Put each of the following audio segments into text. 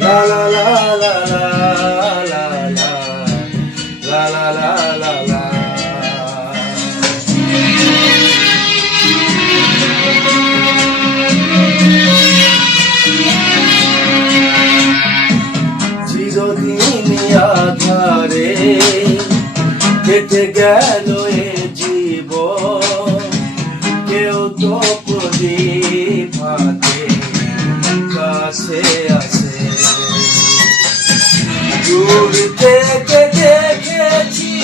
La la la la la la la la la la la la চিরদিন আধারে কেটে গেল এ জীবন কেউ তো প্রদীপ হাতে কাছে আসে দূর থেকে দেখেছি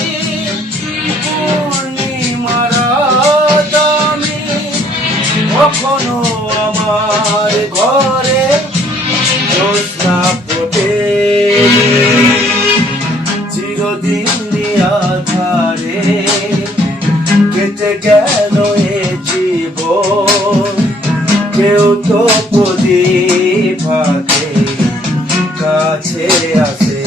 পূর্ণিমার রাত আমি কখনো আমার ঘরে জ্যোৎস্না ফোটেনি চিরদিন আধারে কেটে গেল এ জীবন কেউ তো প্রদীপ হাতে কাছে আসে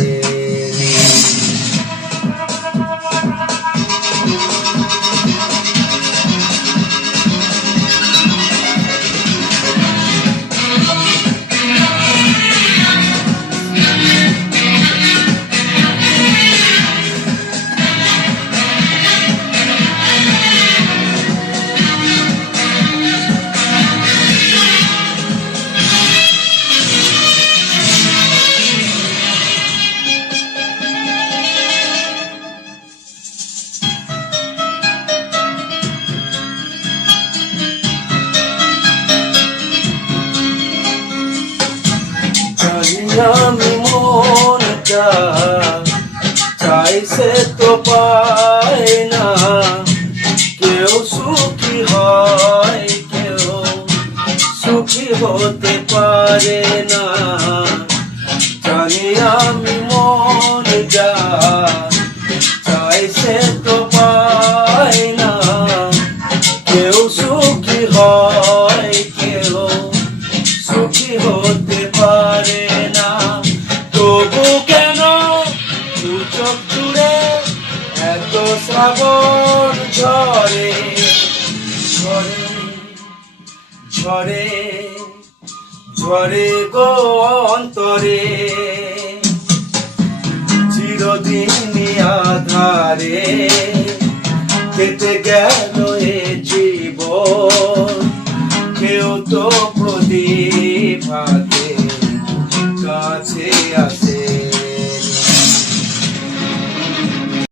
আমি মনটা চাইছে তো পায় না কেউ সুখী হয় কেউ সুখী হতে পারে না জানি আমি মন যা চাইছে তো পায় না কেউ সুখী হয় কেউ সুখী হতে পারে না তবু কেন দু চোখ জুড়ে এত শ্রাবণ ঝরে ঝরে ঝরে ঝরে গো অন্তরে চিরদিন আধারে কেটে গেল এ জীবন কেউ তো প্রদীপ